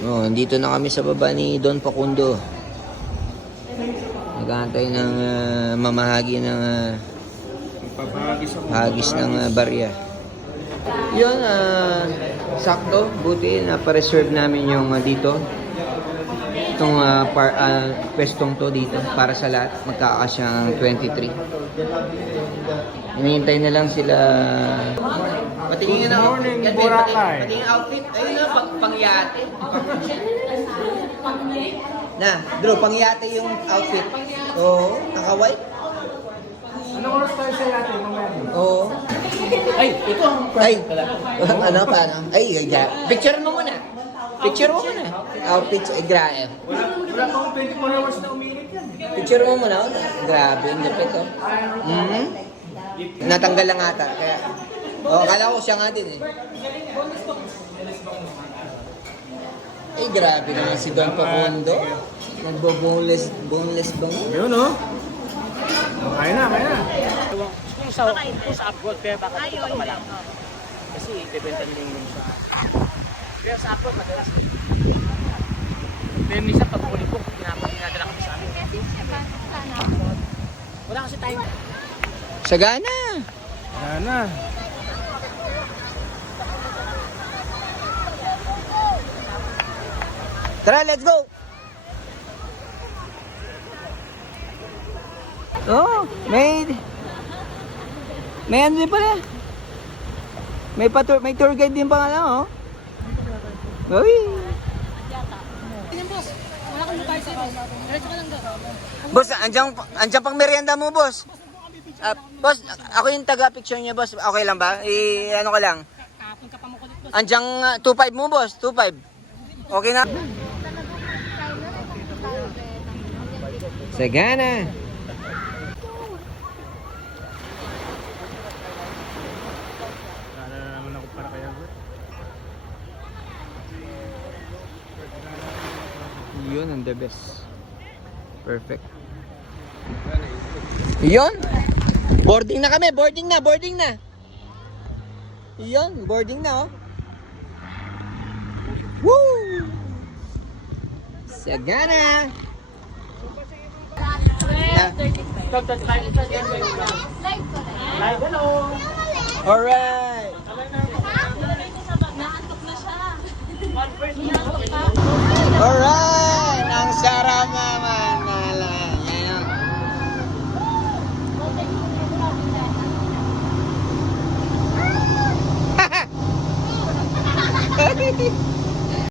Oh, nandito na kami sa baba ni Don Facundo. Nag-aantay ng mamahagi ng hagis ng barya. Yun, sakto. Buti na-reserve namin yung dito. Itong pwestong to dito para sa lahat. Magkakasyang 23. Hinihintay na lang sila. Patingin na ako. Patingin outfit. Ayun na, pangyate. Na, Drew, pangyate yung outfit. Oo, naka-white. Anong oras tayo sa yate? Oo. Ay, ito ang Ay, ano pa, ano? Ay, picture mo muna. Picture mo muna. Outfit, grabe. Wala pang 24 hours na umilit yan. Picture mo muna. Grabe, ang lapit, oh. Natanggal lang ata. Kaya, akala ko siya nga din, eh. Ay, grabe naman si Don Facundo. Nagbo-boneless bango. Yun, no? Kaya na. Kung sa upload, pero baka dito ka malang. Kasi ibebenta nila yung sa... Pero sa upload, madalas. Pero minsan pag huli ko, pinadala kami sa amin. Wala kasi time. Sagana! Kaya na. Tara, let's go! Oh, may ano din pala. May tour guide din pa nga lang, oh. Uy. Boss, wala kang lupay sa'yo. Diretso ka lang doon. Boss, andiyan pang merienda mo, boss. Boss, ako yung taga-picture niya, boss. Okay lang ba? Ano ka lang? Kapon ka pa mo kulit, boss. Andiyan 2.5 mo, boss. 2.5. Okay na? Sagana. Kala na naman ako para kaya. Yun ang the best. Perfect. Yun. Boarding na kami. Boarding na. Yun. Boarding na, oh. Woo! Sagana. Alright. Alright. Ang sarap naman. Ngayon.